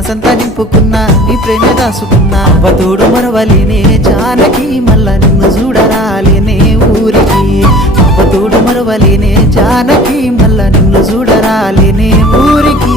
మనసంతా నింపుకున్నా నీ ప్రేమ దాసుకున్నా తోడు మరవలేనే జానకి మళ్ళా నిన్ను చూడరాలేనే ఊరికి తోడు మరవలేనే జానకి మళ్ళా నిన్ను చూడరాలేనే ఊరికి